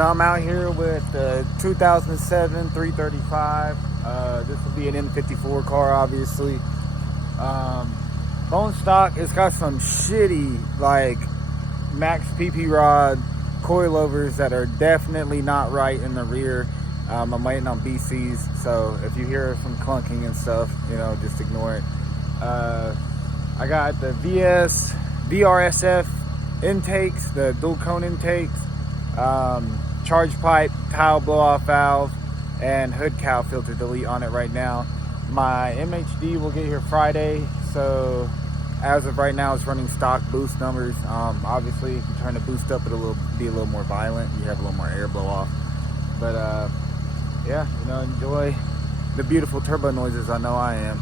So I'm out here with the 2007 335. This will be an N54 car, obviously. Bone stock. It's got some shitty like max PP rod coilovers that are definitely not right in the rear. I'm waiting on BCs, so if you hear some clunking and stuff, you know, just ignore it. I got the Vrsf intakes, the dual cone intakes, charge pipe, TIAL blow-off valve, and hood cowl filter delete on it right now. My MHD will get here Friday, so as of right now it's running stock boost numbers. Obviously if you turn the boost up, it'll be a little more violent. You have a little more air blow off, but yeah, you know, enjoy the beautiful turbo noises. I know I am.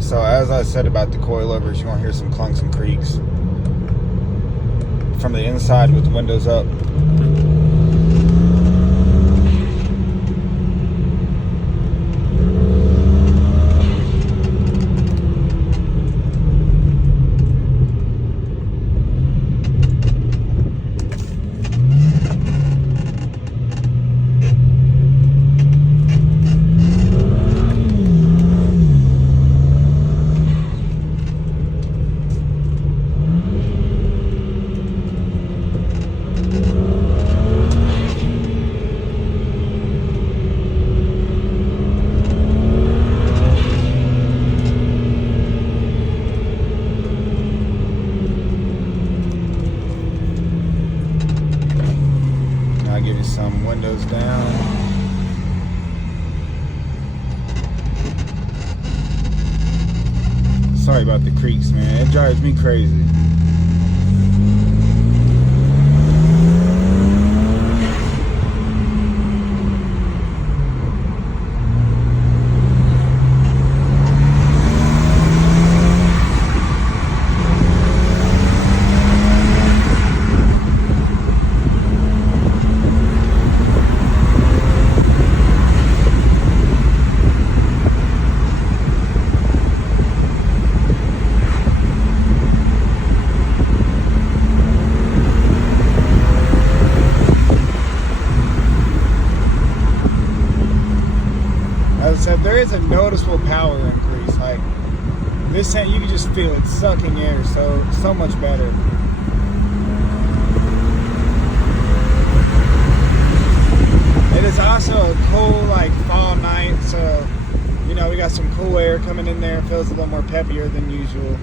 So as I said about the coilovers, you're gonna hear some clunks and creaks from the inside with the windows up. some windows down. Sorry about the creaks, man. It drives me crazy. So there is a noticeable power increase. Like this tank, you can just feel it sucking air so much better. It is also a cool like fall night, so you know we got some cool air coming in there. It feels a little more peppier than usual.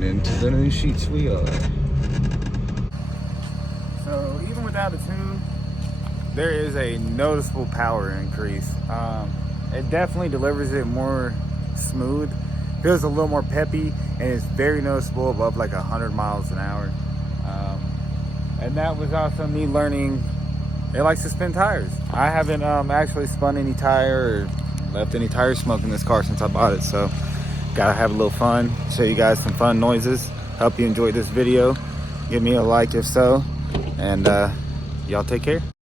Into the new sheets we are. So even without a tune, there is a noticeable power increase. It definitely delivers it more smooth, feels a little more peppy, and it's very noticeable above like 100 miles an hour. And that was also me learning it likes to spin tires. I haven't actually spun any tire or left any tire smoke in this car since I bought it, so gotta have a little fun, show you guys some fun noises. Hope you enjoyed this video. Give me a like if so, and y'all take care.